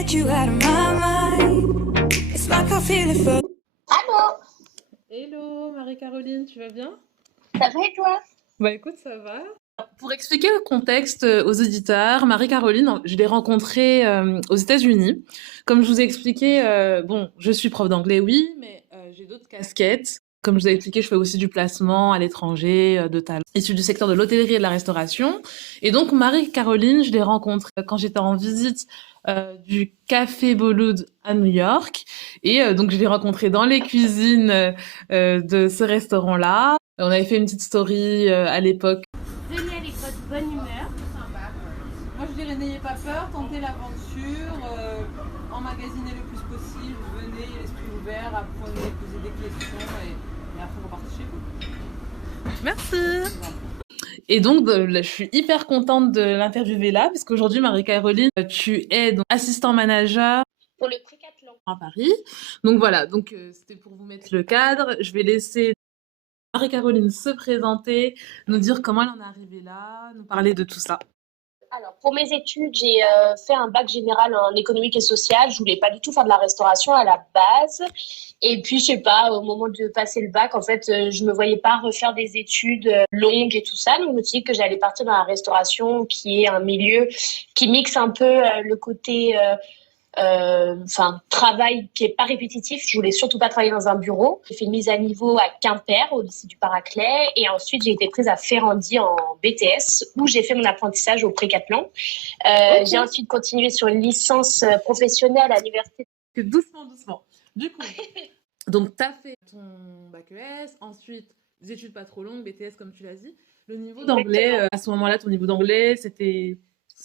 get you out of my mind. It's like I feel it for. Allô, Hello Marie-Caroline, tu vas bien? ça va et toi? Bah écoute, ça va. Pour expliquer le contexte aux auditeurs, Marie-Caroline, je l'ai rencontrée aux États-Unis. Comme je vous ai expliqué, bon, je suis prof d'anglais, oui, mais j'ai d'autres casquettes. Comme je vous ai expliqué, je fais aussi du placement à l'étranger, de talents, issus du secteur de l'hôtellerie et de la restauration. Et donc, Marie-Caroline, je l'ai rencontrée quand j'étais en visite du Café Boloud à New York. Et donc, je l'ai rencontrée dans les cuisines de ce restaurant-là. On avait fait une petite story à l'époque. Venez avec votre bonne humeur. Moi, je dirais n'ayez pas peur, tentez l'aventure, emmagasiner le plus possible, venez, l'esprit ouvert, apprenez, posez des questions et après repartez chez vous. Merci. Et donc, je suis hyper contente de l'interviewer là, parce qu'aujourd'hui, Marie-Caroline, tu es donc assistant manager Pour le Tricathlon. à Paris. Donc voilà, donc c'était pour vous mettre le cadre. Je vais laisser Marie-Caroline se présenter, nous dire comment elle en est arrivée là, nous parler de tout ça. Alors, pour mes études, j'ai fait un bac général en économique et social. Je voulais pas du tout faire de la restauration à la base. Et puis, je sais pas, au moment de passer le bac, en fait, je me voyais pas refaire des études longues et tout ça. Donc, je me suis dit que j'allais partir dans la restauration, qui est un milieu qui mixe un peu le côté travail qui est pas répétitif. Je voulais surtout pas travailler dans un bureau. J'ai fait une mise à niveau à Quimper, au lycée du Paraclet, et ensuite j'ai été prise à Ferrandi en BTS, où j'ai fait mon apprentissage au Pré-Cathlon. Ok. J'ai ensuite continué sur une licence professionnelle à l'université. Doucement, doucement. Du coup, donc tu as fait ton bac ES, ensuite des études pas trop longues, BTS comme tu l'as dit. Le niveau d'anglais, Exactement. à ce moment-là, ton niveau d'anglais, c'était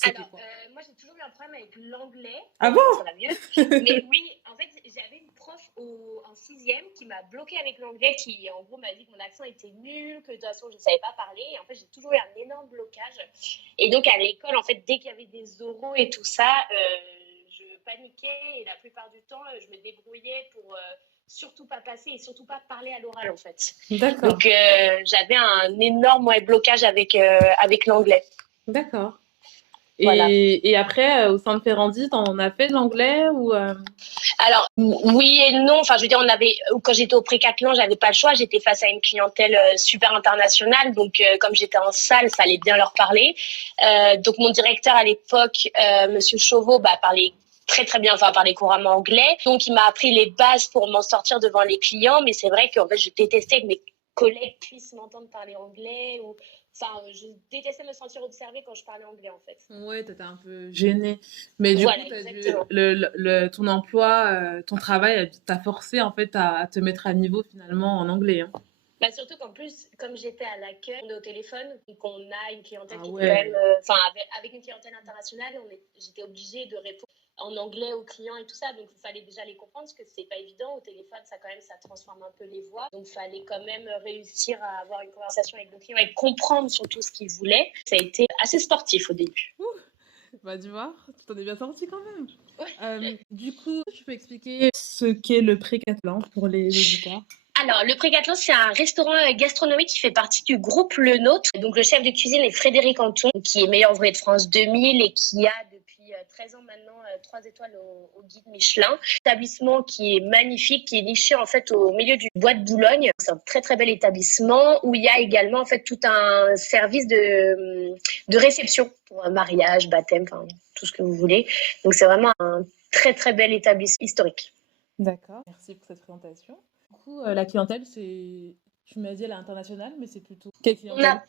Alors, quoi? moi, j'ai toujours eu un problème avec l'anglais. Ah bon? Ça va mieux. Mais oui, en fait, j'avais une prof en sixième qui m'a bloquée avec l'anglais, qui, en gros, m'a dit que mon accent était nul, que de toute façon, je ne savais pas parler. Et en fait, j'ai toujours eu un énorme blocage. Et donc, à l'école, en fait, dès qu'il y avait des oraux et tout ça, je paniquais. Et la plupart du temps, je me débrouillais pour surtout pas passer et surtout pas parler à l'oral, en fait. D'accord, Donc, j'avais un énorme blocage avec l'anglais. d'accord. Voilà. Et après, au sein de Ferrandi, t'en as fait de l'anglais ou Alors, oui et non. Enfin, je veux dire, quand j'étais au Pré-Cathlon, j'avais pas le choix. J'étais face à une clientèle super internationale. Donc, comme j'étais en salle, fallait bien leur parler. Donc, mon directeur à l'époque, Monsieur Chauveau, parlait très très bien, enfin parlait couramment anglais. Donc, il m'a appris les bases pour m'en sortir devant les clients. Mais c'est vrai qu'en fait, je détestais que mes collègues puissent m'entendre parler anglais ou enfin, je détestais me sentir observée quand je parlais anglais, en fait. Ouais, t'étais un peu gênée. Mais du coup, Voilà, t'as dû, exactement. ton emploi, ton travail t'a forcé en fait à te mettre à niveau finalement en anglais, hein. Surtout qu'en plus, comme j'étais à l'accueil, on est au téléphone et qu'on a une clientèle Ah qui était ouais. quand même, avec une clientèle internationale, j'étais obligée de répondre en anglais aux clients et tout ça, donc il fallait déjà les comprendre parce que c'est pas évident. Au téléphone, ça transforme un peu les voix, donc il fallait quand même réussir à avoir une conversation avec le client et comprendre surtout ce qu'il voulait. Ça a été assez sportif au début. Bah, tu vois, tu t'en es bien sorti quand même. Ouais. Du coup, tu peux expliquer ce qu'est le Pré-Cathlon pour les auditeurs? Alors, le Pré-Cathlon, c'est un restaurant gastronomique qui fait partie du groupe Le Nôtre. Donc, le chef de cuisine est Frédéric Anton, qui est meilleur ouvrier de France 2000 et qui a depuis 13 ans maintenant 3 étoiles au guide Michelin. Établissement qui est magnifique, qui est niché en fait au milieu du bois de Boulogne. C'est un très très bel établissement où il y a également en fait tout un service de réception pour un mariage, baptême, enfin tout ce que vous voulez. Donc, c'est vraiment un très très bel établissement historique. D'accord, merci pour cette présentation. Du coup, la clientèle, tu m'as dit elle est internationale, mais c'est plutôt quelle On clientèle? a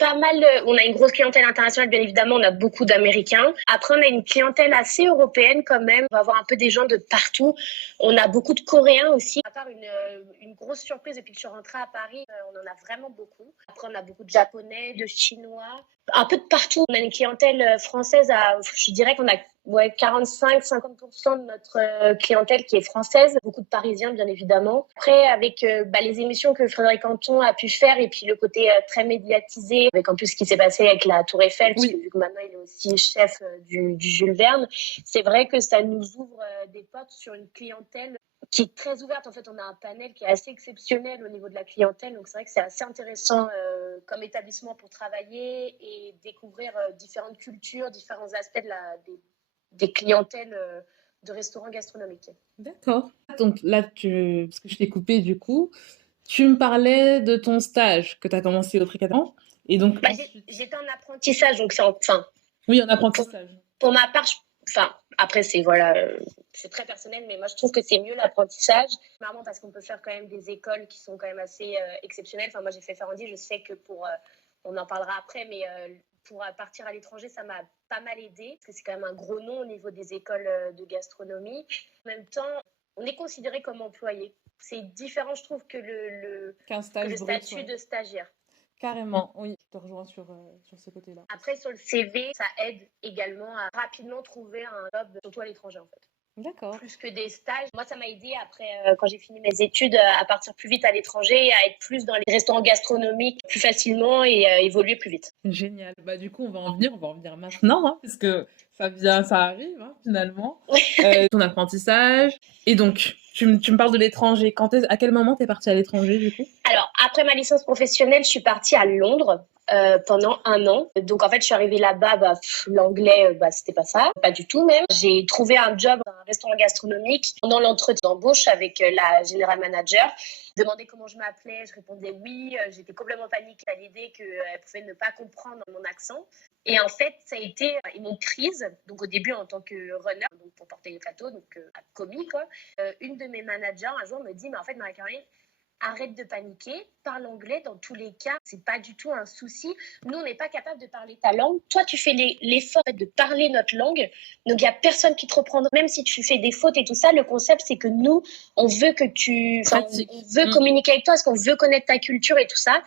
on a une grosse clientèle internationale, bien évidemment, on a beaucoup d'Américains. Après, on a une clientèle assez européenne quand même. On va avoir un peu des gens de partout. On a beaucoup de Coréens aussi. À part une grosse surprise depuis que je suis rentrée à Paris, on en a vraiment beaucoup. Après, on a beaucoup de Japonais, de Chinois, un peu de partout. On a une clientèle française je dirais qu'on a 45-50% de notre clientèle qui est française, beaucoup de Parisiens bien évidemment. Après, avec les émissions que Frédéric Anton a pu faire et puis le côté très médiatisé, avec en plus ce qui s'est passé avec la Tour Eiffel, parce que vu que maintenant il est aussi chef du Jules Verne, c'est vrai que ça nous ouvre des portes sur une clientèle qui est très ouverte. En fait, on a un panel qui est assez exceptionnel au niveau de la clientèle. Donc, c'est vrai que c'est assez intéressant comme établissement pour travailler et découvrir différentes cultures, différents aspects des clientèles de restaurants gastronomiques. D'accord. Donc là, parce que je t'ai coupé du coup, tu me parlais de ton stage que tu as commencé au Tricadéron. Et donc Bah, ensuite. j'étais en apprentissage, donc enfin, Oui, en apprentissage. pour ma part, enfin, après, c'est très personnel, mais moi, je trouve que c'est mieux l'apprentissage. Vraiment, parce qu'on peut faire quand même des écoles qui sont quand même assez exceptionnelles. Enfin, moi, j'ai fait Ferrandi, je sais que on en parlera après, mais pour partir à l'étranger, ça m'a pas mal aidé, parce que c'est quand même un gros nom au niveau des écoles de gastronomie. En même temps, on est considéré comme employé. C'est différent, je trouve, que Qu'un que stage le brut, statut ouais. de stagiaire. Carrément, oui, je te rejoins sur ce côté-là. Après, sur le CV, ça aide également à rapidement trouver un job, surtout à l'étranger, en fait. D'accord. Plus que des stages. Moi, ça m'a aidé après, quand j'ai fini mes études, à partir plus vite à l'étranger, à être plus dans les restaurants gastronomiques plus facilement et évoluer plus vite. Génial. Bah, du coup, on va en venir maintenant, hein, parce que ça arrive, hein, finalement. Ton apprentissage. Et donc, tu me parles de l'étranger. À quel moment t'es partie à l'étranger, du coup? Alors, après ma licence professionnelle, je suis partie à Londres pendant 1 an. Donc, en fait, je suis arrivée là-bas, l'anglais, c'était pas ça, pas du tout même. J'ai trouvé un job dans un restaurant gastronomique. Pendant l'entretien d'embauche avec la general manager, demandait comment je m'appelais, je répondais oui. J'étais complètement paniquée à l'idée qu'elle pouvait ne pas comprendre mon accent. Et en fait, ça a été, ils m'ont prise, donc au début en tant que runner, donc pour porter les plateaux, donc commis quoi. Une de mes managers un jour me dit, mais en fait, Marie-Caroline, arrête de paniquer, parle anglais dans tous les cas, c'est pas du tout un souci. Nous, on n'est pas capable de parler ta langue. Toi, tu fais l'effort de parler notre langue, donc il n'y a personne qui te reprendra. Même si tu fais des fautes et tout ça, le concept, c'est que nous, on veut que on veut communiquer avec toi, parce qu'on veut connaître ta culture et tout ça.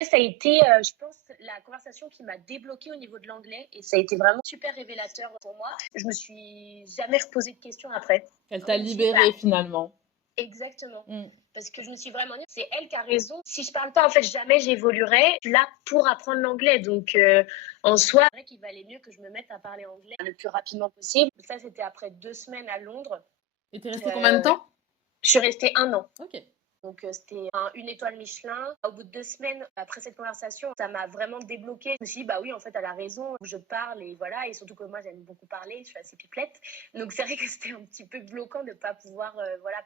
Ça a été, je pense, la conversation qui m'a débloquée au niveau de l'anglais et ça a été vraiment super révélateur pour moi. Je me suis jamais reposé de questions après. Elle t'a libérée finalement. Exactement. Parce que je me suis vraiment dit, c'est elle qui a raison. Si je parle pas, en fait, jamais j'évoluerai. Je suis là pour apprendre l'anglais. Donc, en soi, c'est vrai qu'il valait mieux que je me mette à parler anglais le plus rapidement possible. Ça, c'était après 2 semaines à Londres. Et t'es restée combien de temps? Je suis restée 1 an. Ok. Donc, c'était une étoile Michelin. Au bout de 2 semaines, après cette conversation, ça m'a vraiment débloquée. Je me suis dit, bah oui, en fait, elle a raison. Je parle et voilà. Et surtout que moi, j'aime beaucoup parler. Je suis assez pipelette. Donc, c'est vrai que c'était un petit peu bloquant de ne pas pouvoir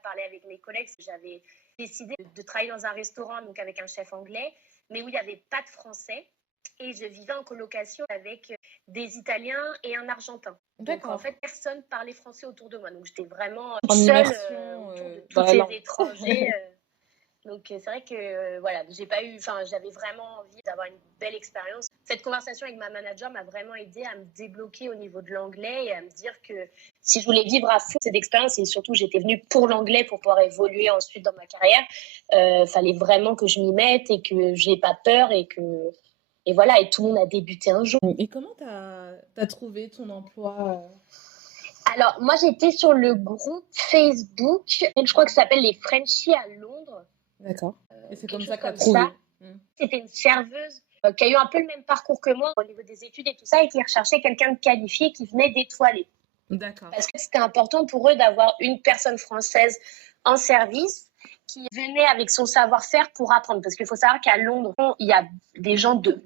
parler avec mes collègues. J'avais décidé de travailler dans un restaurant donc avec un chef anglais, mais où il n'y avait pas de français. Et je vivais en colocation avec des Italiens et un Argentin. D'accord. Donc, en fait, personne parlait français autour de moi. Donc, j'étais vraiment en seule immersion autour de dans tous la ces étrangers. Donc, c'est vrai que j'avais vraiment envie d'avoir une belle expérience. Cette conversation avec ma manager m'a vraiment aidée à me débloquer au niveau de l'anglais et à me dire que si je voulais vivre à fond cette expérience, et surtout j'étais venue pour l'anglais pour pouvoir évoluer ensuite dans ma carrière, fallait vraiment que je m'y mette et que je n'ai pas peur et voilà, et tout le monde a débuté un jour. Et comment t'as trouvé ton emploi Alors, moi, j'étais sur le groupe Facebook, je crois que ça s'appelle les Frenchies à Londres. D'accord. Et c'est comme ça que t'as trouvé. C'était une serveuse qui a eu un peu le même parcours que moi au niveau des études et tout ça, et qui recherchait quelqu'un de qualifié qui venait d'étoiler. D'accord. Parce que c'était important pour eux d'avoir une personne française en service qui venait avec son savoir-faire pour apprendre. Parce qu'il faut savoir qu'à Londres, il y a des gens de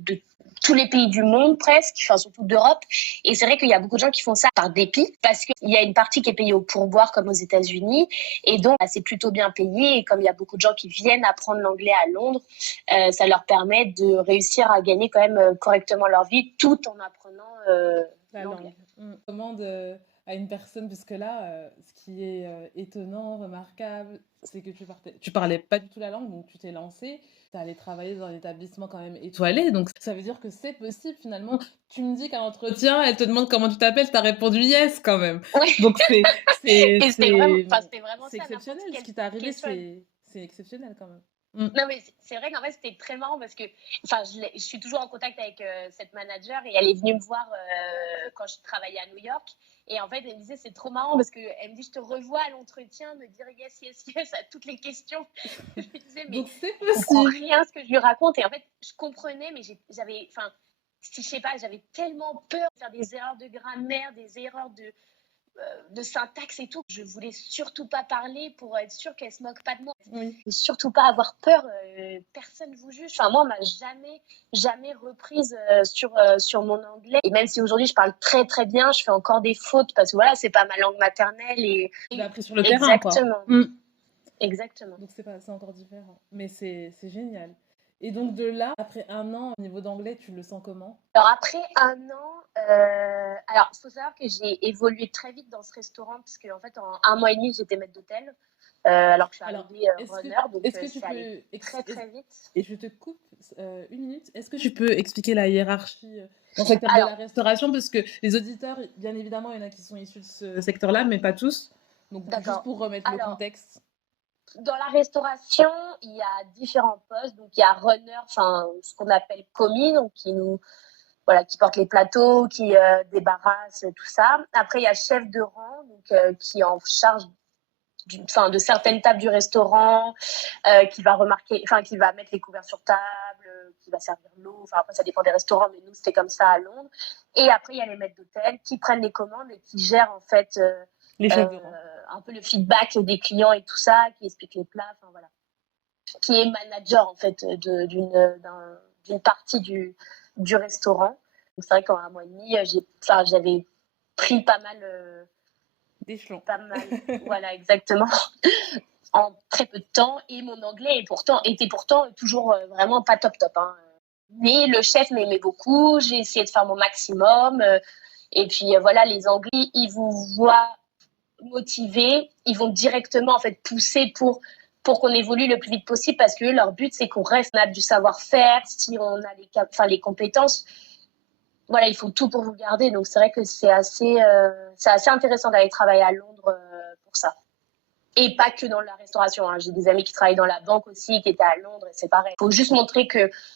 tous les pays du monde presque, enfin surtout d'Europe. Et c'est vrai qu'il y a beaucoup de gens qui font ça par dépit, parce qu'il y a une partie qui est payée au pourboire comme aux États-Unis. Et donc, c'est plutôt bien payé. Et comme il y a beaucoup de gens qui viennent apprendre l'anglais à Londres, ça leur permet de réussir à gagner quand même correctement leur vie tout en apprenant la langue. On demande à une personne, parce que là, ce qui est étonnant, remarquable, c'est que tu parlais pas du tout la langue, donc tu t'es lancée, tu es allée travailler dans un établissement quand même étoilé, donc ça veut dire que c'est possible finalement. Tu me dis qu'à l'entretien, elle te demande comment tu t'appelles, tu as répondu yes quand même. Oui. Donc c'est vraiment c'est exceptionnel, ce qui t'est arrivé, c'est exceptionnel quand même. Non, mais c'est vrai qu'en fait, c'était très marrant parce que je suis toujours en contact avec cette manager et elle est venue me voir quand je travaillais à New York. Et en fait, elle me disait, c'est trop marrant parce qu'elle me dit, je te revois à l'entretien me dire yes, yes, yes à toutes les questions. Je me disais, mais je comprends rien à ce que je lui raconte. Et en fait, je comprenais, mais je sais pas, j'avais tellement peur de faire des erreurs de grammaire, des erreurs de syntaxe et tout. Je voulais surtout pas parler pour être sûre qu'elle se moque pas de moi. Oui. Et surtout pas avoir peur. Personne vous juge. Enfin, moi, on m'a jamais reprise sur mon anglais. Et même si aujourd'hui je parle très très bien, je fais encore des fautes parce que voilà, c'est pas ma langue maternelle Tu l'as appris sur le terrain, quoi. Exactement. Donc c'est encore différent. Mais c'est génial. Et donc de là, après 1 an, au niveau d'anglais, tu le sens comment? Alors après 1 an, alors faut savoir que j'ai évolué très vite dans ce restaurant parce qu'en fait en 1 mois et demi j'étais maître d'hôtel, alors que je suis arrivée runner, donc est-ce que tu c'est allé peux très très vite. et je te coupe 1 minute. Est-ce que tu peux expliquer la hiérarchie dans le secteur de Alors, la restauration? Parce que les auditeurs, bien évidemment, il y en a qui sont issus de ce secteur-là, mais pas tous. Donc juste d'accord. pour remettre le Alors, contexte. dans la restauration, il y a différents postes. Donc il y a runner, enfin ce qu'on appelle commis, donc qui porte les plateaux, qui débarrasse tout ça. Après il y a chef de rang, donc qui est en charge de certaines tables du restaurant, qui va qui va mettre les couverts sur table, qui va servir l'eau. Enfin après ça dépend des restaurants, mais nous c'était comme ça à Londres. Et après il y a les maîtres d'hôtel qui prennent les commandes et qui gèrent en fait Les chefs de rang. un peu le feedback des clients et tout ça, qui expliquent les plats, enfin voilà, qui est manager en fait d'une partie du restaurant. Donc c'est vrai qu'en 1 mois et demi, j'avais pris pas mal d'échelons. Pas mal, voilà, exactement, en très peu de temps. Et mon anglais était pourtant toujours vraiment pas top top. Hein. Mais le chef m'aimait beaucoup, j'ai essayé de faire mon maximum. Et puis voilà, les Anglais, ils vous voient motivé, ils vont directement en fait pousser pour qu'on évolue le plus vite possible parce que leur but c'est qu'on reste, on a du savoir-faire, si on a les compétences, voilà, il faut tout pour vous garder. Donc c'est vrai que c'est assez intéressant d'aller travailler à Londres pour ça. Et pas que dans la restauration. Hein. J'ai des amis qui travaillent dans la banque aussi, qui étaient à Londres, et c'est pareil. Il faut juste montrer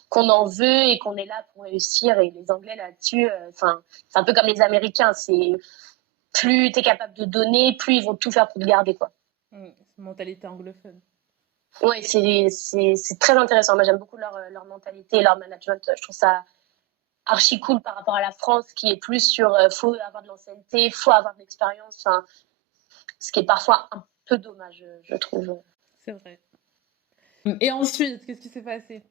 qu'on en veut et qu'on est là pour réussir. Et les Anglais là-dessus, c'est un peu comme les Américains. C'est plus tu es capable de donner, plus ils vont tout faire pour te garder, quoi. Mentalité anglophone. Oui, c'est très intéressant. Moi, j'aime beaucoup leur mentalité et leur management. Je trouve ça archi cool par rapport à la France, qui est plus sur faut avoir de l'ancienneté, faut avoir de l'expérience. Ce qui est parfois un peu dommage, je trouve. C'est vrai. Et ensuite, qu'est-ce qui s'est passé?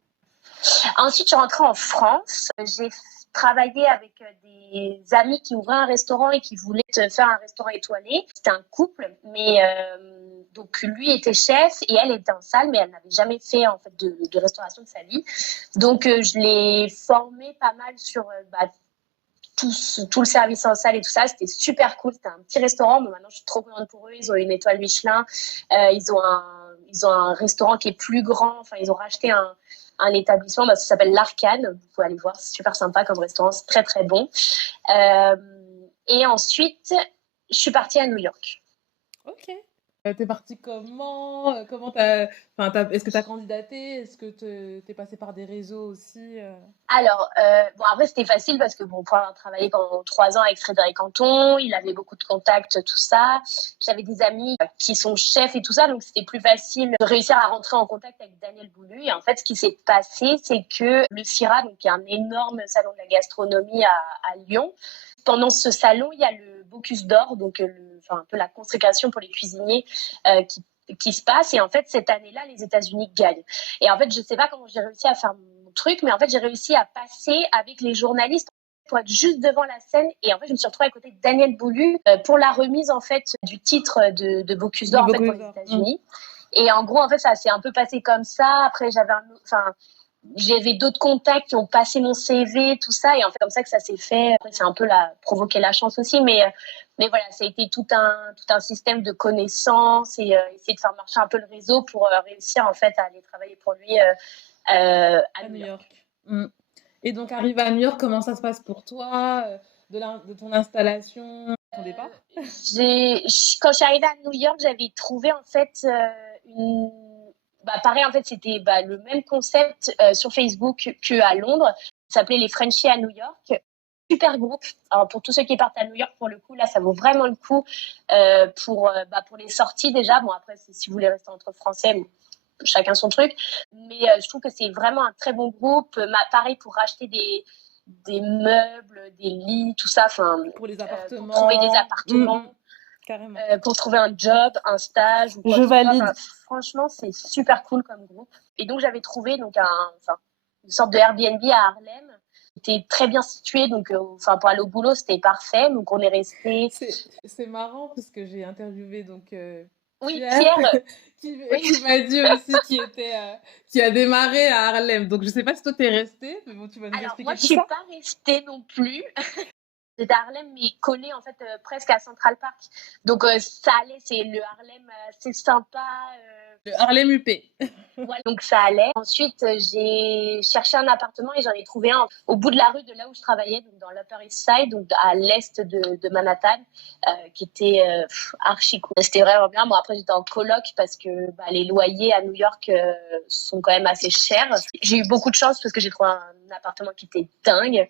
Ensuite, je suis rentrée en France. J'ai travaillé avec des amis qui ouvraient un restaurant et qui voulaient faire un restaurant étoilé. C'était un couple, mais donc lui était chef et elle était en salle, mais elle n'avait jamais fait en fait de restauration de sa vie. Donc je l'ai formée pas mal sur tout le service en salle et tout ça. C'était super cool. C'était un petit restaurant, mais maintenant je suis trop contente pour eux. Ils ont une étoile Michelin. Ils ont un restaurant qui est plus grand. Enfin, ils ont racheté un établissement, ça s'appelle l'Arcane. Vous pouvez aller voir, c'est super sympa comme restaurant, c'est très très bon. Et ensuite, je suis partie à New York. Ok. T'es partie comment? Est-ce que t'as candidaté? Est-ce que t'es passée par des réseaux aussi? Alors, après, c'était facile parce que pour avoir travaillé pendant 3 ans avec Frédéric Anton, il avait beaucoup de contacts, tout ça. J'avais des amis qui sont chefs et tout ça, donc c'était plus facile de réussir à rentrer en contact avec Daniel Boulu. Et en fait, ce qui s'est passé, c'est que le CIRA, donc qui est un énorme salon de la gastronomie à Lyon, pendant ce salon, il y a le Bocuse d'Or, donc un peu la consécration pour les cuisiniers qui se passe. Et en fait, cette année-là, les États-Unis gagnent. Et en fait, je ne sais pas comment j'ai réussi à faire mon truc, mais en fait, j'ai réussi à passer avec les journalistes pour être juste devant la scène. Et en fait, je me suis retrouvée à côté de Daniel Boulu pour la remise en fait du titre de Bocuse d'Or en fait, pour les États-Unis. Et en gros, en fait, ça s'est un peu passé comme ça. Après, j'avais d'autres contacts qui ont passé mon CV, tout ça, et en fait comme ça que ça s'est fait. Après, c'est un peu provoquer la chance aussi, mais voilà, ça a été tout un système de connaissances et essayer de faire marcher un peu le réseau pour réussir en fait à aller travailler pour lui à New York. Et donc arrivé à New York, comment ça se passe pour toi, de ton installation, ton départ? Quand je suis arrivée à New York, j'avais trouvé en fait pareil, en fait, c'était le même concept sur Facebook qu'à Londres. Ça s'appelait les Frenchies à New York. Super groupe. Alors, pour tous ceux qui partent à New York, pour le coup, là, ça vaut vraiment le coup pour les sorties déjà. Bon, après, si vous voulez rester entre Français, chacun son truc. Mais je trouve que c'est vraiment un très bon groupe. Pareil, pour racheter des meubles, des lits, tout ça. Pour les appartements. Pour trouver des appartements. carrément. Pour trouver un job, un stage ou quoi Je que ce soit. valide. Enfin, franchement, c'est super cool comme groupe. Et donc, j'avais trouvé donc une sorte de Airbnb à Harlem. C'était très bien situé, donc pour aller au boulot, c'était parfait. Donc, on est resté. C'est marrant parce que j'ai interviewé donc Oui, Pierre Pierre. Oui. qui m'a dit aussi qui a démarré à Harlem. Donc je sais pas si toi t'es resté, mais bon tu vas nous Alors, moi, expliquer je tout suis ça. pas restée non plus. J'étais à Harlem, mais collée en fait presque à Central Park. Donc, ça allait, c'est le Harlem assez sympa. Le Harlem UP. Voilà, donc ça allait. Ensuite, j'ai cherché un appartement et j'en ai trouvé un au bout de la rue de là où je travaillais, donc dans l'Upper East Side, donc à l'est de Manhattan, qui était archi cool. C'était vraiment bien. Bon, après, j'étais en coloc parce que les loyers à New York sont quand même assez chers. J'ai eu beaucoup de chance parce que j'ai trouvé un appartement qui était dingue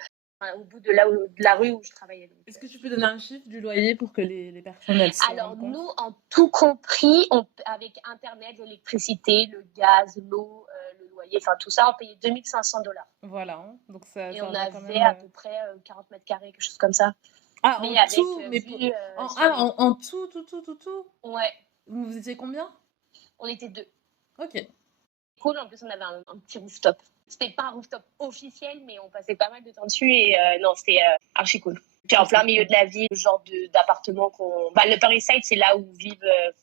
au bout de de la rue où je travaillais. Donc, Est-ce que tu peux donner un chiffre du loyer pour que les personnes elles se alors rendent compte? nous, en tout compris, avec Internet, l'électricité, le gaz, l'eau, le loyer, enfin tout ça, on payait $2500. Voilà, hein. Donc Et ça on va quand avait même. à peu près 40 mètres carrés, quelque chose comme ça. Ah en Mais avec tout, mais vue sur les... en tout tout. Ouais, Vous étiez combien? on était deux. Ok. Cool, en plus on avait un petit rooftop. C'était pas un rooftop officiel, mais on passait pas mal de temps dessus et non, c'était archi cool. Puis en plein milieu de la ville, le genre d'appartement qu'on... le Paris Side, c'est là où vivent,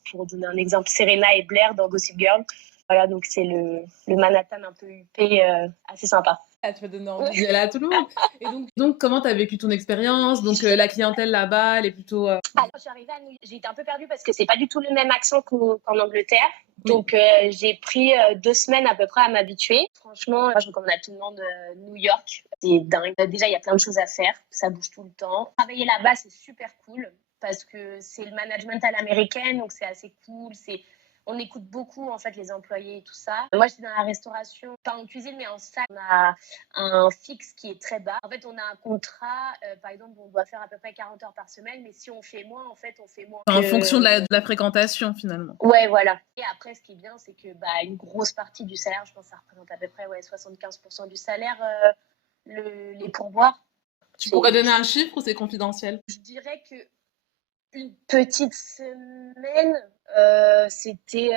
pour donner un exemple, Serena et Blair dans Gossip Girl. Voilà, donc c'est le Manhattan un peu huppé, assez sympa. Ah, tu vas donner envie d'y aller à tout le monde. Et donc comment tu as vécu ton expérience? Donc la clientèle là-bas, elle est plutôt... Alors, je suis arrivée à New York, j'ai été un peu perdue parce que c'est pas du tout le même accent qu'en Angleterre. Oui. Donc, j'ai pris 2 semaines à peu près à m'habituer. Franchement, moi, je recommande à tout le monde New York. C'est dingue. Déjà, il y a plein de choses à faire. Ça bouge tout le temps. Travailler là-bas, c'est super cool parce que c'est le management à l'américaine, donc c'est assez cool. On écoute beaucoup en fait les employés et tout ça. Moi, j'étais dans la restauration, pas en cuisine, mais en salle. On a un fixe qui est très bas. En fait, on a un contrat, par exemple, on doit faire à peu près 40 heures par semaine, mais si on fait moins, en fait, on fait moins. En fonction de la fréquentation finalement. Ouais, voilà. Et après, ce qui est bien, c'est que une grosse partie du salaire, je pense que ça représente à peu près 75% du salaire, les pourboires. Tu pourrais donner un chiffre ou c'est confidentiel? Je dirais que une petite semaine, c'était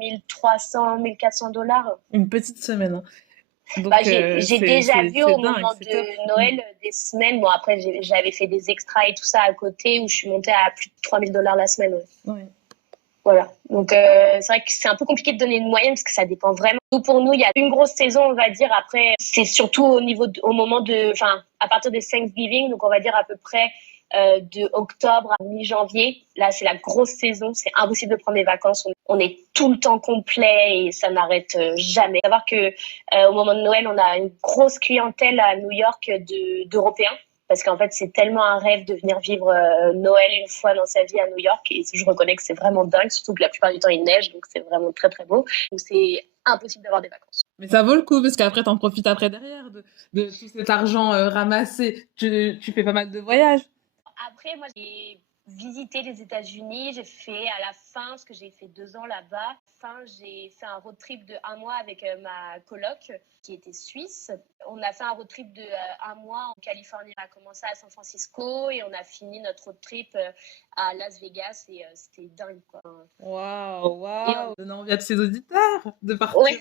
1300, $1400. Une petite semaine. Hein. Donc, j'ai déjà vu au dingue, moment de Noël des semaines. Bon, après, j'avais fait des extras et tout ça à côté où je suis montée à plus de $3000 la semaine. Ouais. Ouais. Voilà. Donc, c'est vrai que c'est un peu compliqué de donner une moyenne parce que ça dépend vraiment. Pour nous, il y a une grosse saison, on va dire. Après, c'est surtout au moment à partir de Thanksgiving. Donc, on va dire à peu près de octobre à mi-janvier. Là, c'est la grosse saison. C'est impossible de prendre des vacances. On est tout le temps complet et ça n'arrête jamais. Faut savoir que au moment de Noël, on a une grosse clientèle à New York d'Européens. Parce qu'en fait, c'est tellement un rêve de venir vivre Noël une fois dans sa vie à New York. Et je reconnais que c'est vraiment dingue, surtout que la plupart du temps, il neige. Donc, c'est vraiment très, très beau. Donc, c'est impossible d'avoir des vacances. Mais ça vaut le coup, parce qu'après, t'en profites après derrière de tout cet argent ramassé. Tu fais pas mal de voyages. Après, moi, j'ai visité les États-Unis. J'ai fait à la fin, parce que j'ai fait 2 ans là-bas, j'ai fait un road trip de 1 mois avec ma coloc qui était suisse. On a fait un road trip de 1 mois en Californie. On a commencé à San Francisco et on a fini notre road trip à Las Vegas et c'était dingue, quoi. Waouh. Donne envie à tous ces auditeurs de partir. Ouais.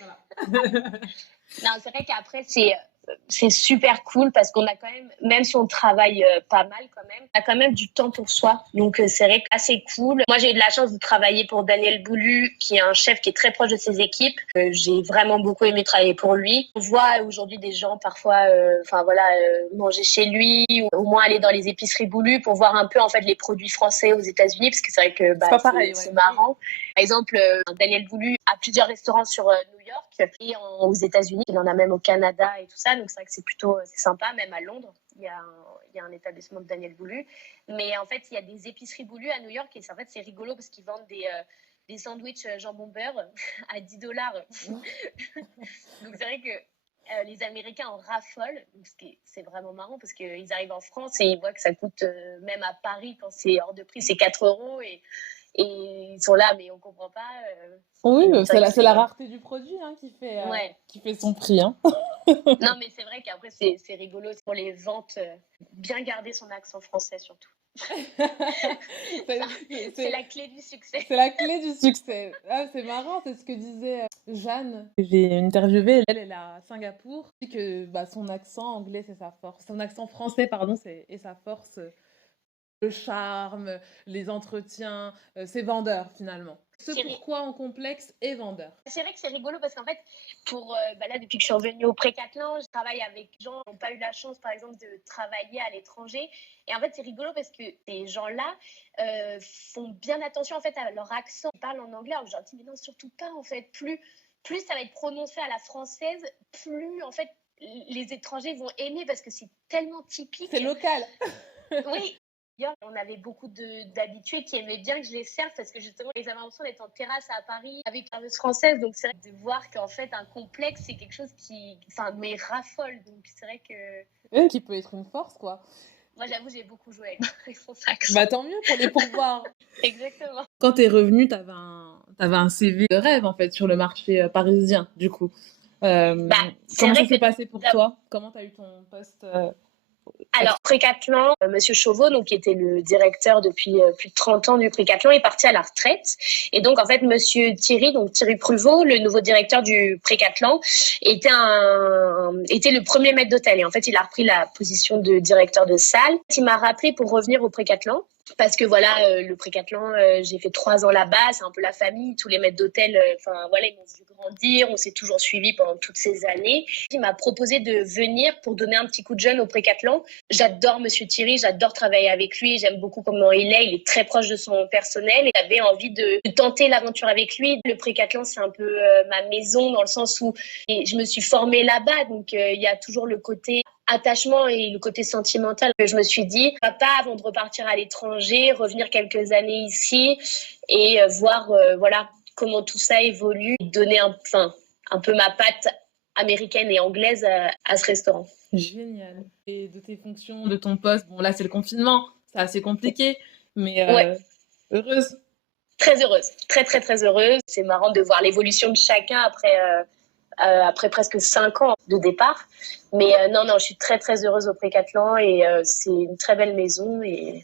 Non, c'est vrai qu'après, c'est super cool parce qu'on a quand même si on travaille pas mal quand même, on a quand même du temps pour soi. Donc, c'est vrai que assez cool. Moi, j'ai eu de la chance de travailler pour Daniel Boulu, qui est un chef qui est très proche de ses équipes. J'ai vraiment beaucoup aimé travailler pour lui. On voit aujourd'hui des gens parfois, manger chez lui ou au moins aller dans les épiceries Boulu pour voir un peu en fait les produits français aux États-Unis parce que c'est vrai que c'est pas pareil, c'est marrant. Par exemple, Daniel Boulu a plusieurs restaurants sur New York et aux États-Unis. Il en a même au Canada et tout ça. Donc, c'est vrai que c'est sympa. Même à Londres, il y a un établissement de Daniel Boulu. Mais en fait, il y a des épiceries Boulu à New York et en fait, c'est rigolo parce qu'ils vendent des sandwichs jambon beurre à $10. Donc, c'est vrai que les Américains en raffolent. C'est vraiment marrant parce qu'ils arrivent en France et ils voient que ça coûte, même à Paris, quand c'est hors de prix, c'est 4 € et ils sont là, mais on comprend pas. Oui, c'est la rareté du produit qui fait son prix. Hein. Non, mais c'est vrai qu'après, c'est rigolo pour les ventes, bien garder son accent français surtout. C'est Ça, c'est c'est la clé du succès. c'est la clé du succès. Ah, c'est marrant, c'est ce que disait Jeanne. J'ai interviewé, elle est à Singapour. Elle dit que bah, son accent anglais, c'est sa force. Son accent français, pardon, est sa force. Le charme, les entretiens, c'est vendeur finalement. Ce C'est ri- pourquoi en complexe est vendeur. c'est vrai que c'est rigolo parce qu'en fait, bah là, depuis que je suis revenue au Pré-Catalan, je travaille avec des gens qui n'ont pas eu la chance, par exemple, de travailler à l'étranger. Et en fait, c'est rigolo parce que ces gens-là font bien attention en fait à leur accent. Ils parlent en anglais, alors je leur dis, mais non, surtout pas en fait. Plus ça va être prononcé à la française, plus en fait les étrangers vont aimer parce que c'est tellement C'est typique. local. Oui. On avait beaucoup d'habitués qui aimaient bien que je les serve parce que justement, ils avaient l'impression d'être en terrasse à Paris avec une serveuse française. Donc, c'est vrai de voir qu'en fait, un complexe, c'est quelque chose qui, enfin, me raffole. Donc, c'est vrai que Qui peut être une force, quoi. moi, j'avoue, j'ai beaucoup joué avec son accent. Bah tant mieux pour les pourboires. Exactement. Quand t'es revenu, t'avais un CV de rêve en fait sur le marché parisien, du coup. Bah, c'est Comment vrai ça s'est que passé pour toi? Comment t'as eu ton poste alors, Précathlon, Monsieur Chauveau, donc, qui était le directeur depuis plus de 30 ans du Précathlon, est parti à la retraite. Et donc, en fait, Monsieur Thierry, donc Thierry Pruvot, le nouveau directeur du Précathlon, était le premier maître d'hôtel. Et en fait, il a repris la position de directeur de salle. Il m'a rappelé pour revenir au Précathlon. Parce que voilà, le Précathlon, j'ai fait 3 ans là-bas, c'est un peu la famille, tous les maîtres d'hôtel, enfin voilà, ils m'ont vu grandir, on s'est toujours suivis pendant toutes ces années. Il m'a proposé de venir pour donner un petit coup de jeune au Précathlon. J'adore Monsieur Thierry, j'adore travailler avec lui, j'aime beaucoup comment il est très proche de son personnel et j'avais envie de tenter l'aventure avec lui. Le Précathlon, c'est un peu ma maison dans le sens où je me suis formée là-bas, donc il y a toujours le côté attachement et le côté sentimental. Je me suis dit, papa, avant de repartir à l'étranger, revenir quelques années ici et voir voilà comment tout ça évolue, donner un peu ma patte américaine et anglaise à ce restaurant. génial. Et de tes fonctions, de ton poste, bon là c'est le confinement, c'est assez compliqué, mais Ouais, heureuse. très heureuse, très très très heureuse. C'est marrant de voir l'évolution de chacun après presque 5 ans de départ. Mais non, non, je suis très très heureuse au Précathlon et c'est une très belle maison et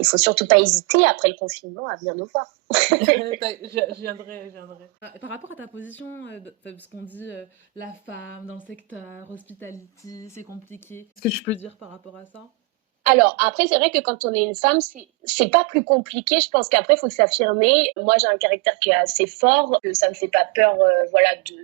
il faut surtout pas hésiter après le confinement à venir nous voir. Je viendrai, je viendrai. Et par rapport à ta position, parce qu'on dit la femme dans le secteur, hospitality, c'est compliqué. Est-ce que tu peux dire par rapport à ça? Alors, après, c'est vrai que quand on est une femme, c'est pas plus compliqué. Je pense qu'après, il faut s'affirmer. Moi, j'ai un caractère qui est assez fort. Ça me fait pas peur, voilà, de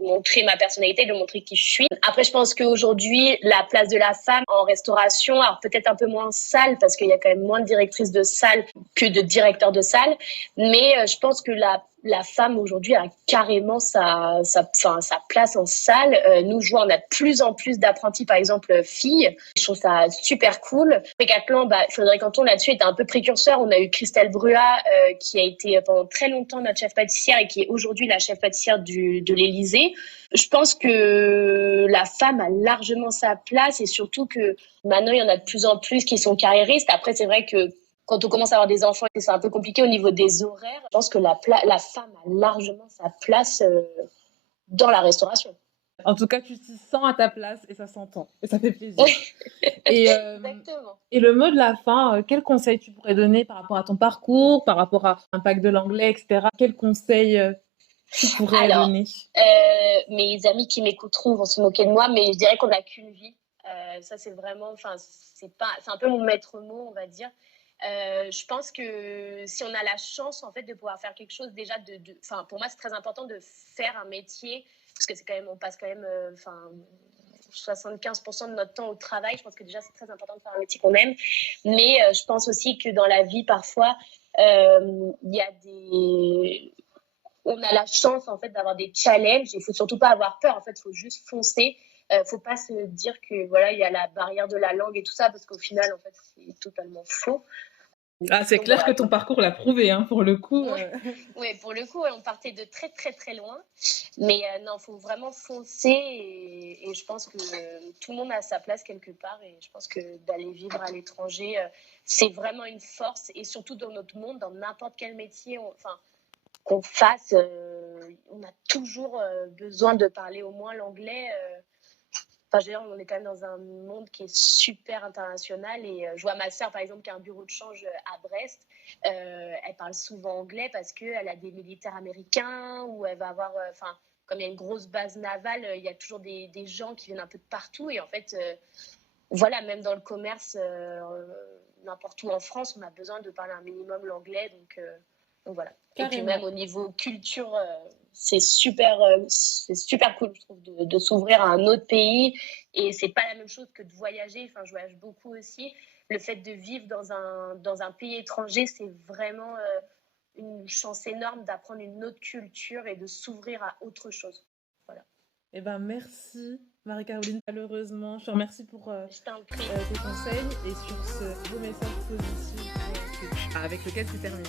montrer ma personnalité, de montrer qui je suis. Après, je pense qu'aujourd'hui, la place de la femme en restauration, alors peut-être un peu moins salle, parce qu'il y a quand même moins de directrices de salle que de directeurs de salle, mais je pense que la femme aujourd'hui a carrément sa place en salle. Nous, joueurs, on a de plus en plus d'apprentis, par exemple, filles. Je trouve ça super cool. Decathlon, Frédéric Anton, là-dessus, était un peu précurseur. On a eu Christelle Brua, qui a été pendant très longtemps notre chef pâtissière et qui est aujourd'hui la chef pâtissière de l'Élysée. Je pense que la femme a largement sa place et surtout que maintenant, il y en a de plus en plus qui sont carriéristes. Après, c'est vrai que quand on commence à avoir des enfants, c'est un peu compliqué au niveau des horaires. Je pense que la femme a largement sa place dans la restauration. En tout cas, tu t'y sens à ta place et ça s'entend. Et ça fait plaisir. Et, Exactement. et le mot de la fin, quel conseil tu pourrais donner par rapport à ton parcours, par rapport à l'impact de l'anglais, etc. Quel conseil tu pourrais Alors, donner? mes amis qui m'écouteront vont se moquer de moi, mais je dirais qu'on n'a qu'une vie. Ça, c'est vraiment, c'est un peu mon maître mot, on va dire. Je pense que si on a la chance en fait de pouvoir faire quelque chose déjà pour moi c'est très important de faire un métier parce que c'est quand même on passe quand même 75% de notre temps au travail. Je pense que déjà c'est très important de faire un métier qu'on aime, mais je pense aussi que dans la vie parfois il y a on a la chance en fait d'avoir des challenges. Il faut surtout pas avoir peur. En fait, il faut juste foncer. Faut pas se dire que voilà il y a la barrière de la langue et tout ça parce qu'au final en fait c'est totalement faux. Ah, c'est Donc clair voilà. que ton parcours l'a prouvé, hein, pour le coup. Ouais, pour le coup, on partait de très très très loin. Mais non, il faut vraiment foncer et je pense que tout le monde a sa place quelque part et je pense que d'aller vivre à l'étranger, c'est vraiment une force et surtout dans notre monde, dans n'importe quel métier qu'on fasse, on a toujours besoin de parler au moins l'anglais. Enfin, je veux dire, on est quand même dans un monde qui est super international et je vois ma sœur, par exemple, qui a un bureau de change à Brest. Elle parle souvent anglais parce qu'elle a des militaires américains ou elle va avoir, enfin, comme il y a une grosse base navale, il y a toujours des gens qui viennent un peu de partout et en fait, voilà, même dans le commerce, n'importe où en France, on a besoin de parler un minimum l'anglais, donc voilà. Et puis même Carrément. au niveau culture, c'est super cool, je trouve, de s'ouvrir à un autre pays. Et c'est pas la même chose que de voyager. Enfin, je voyage beaucoup aussi. Le fait de vivre dans un pays étranger, c'est vraiment une chance énorme d'apprendre une autre culture et de s'ouvrir à autre chose. Voilà. Eh ben, merci, Marie-Caroline, chaleureusement. Je te remercie pour Je t'en prie. tes conseils et sur ce beau message positif avec lequel tu termines.